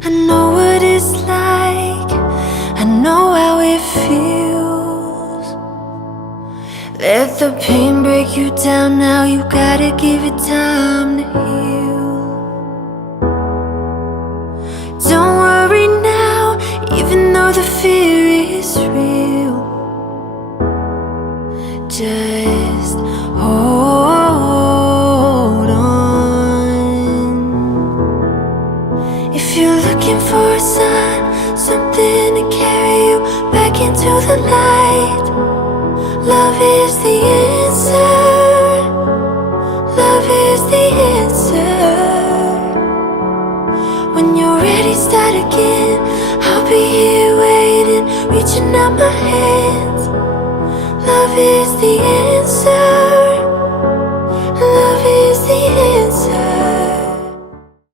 I know what it's like, I know how it feels. Let the pain break you down now, you gotta give it time to heal. Don't worry now, even though the fear is real. Just hold on. If you're looking for a sign, something to carry you back into the light, love is the answer. Love is the answer. When you're ready, start again. I'll be here waiting, reaching out my hands. Love is the answer.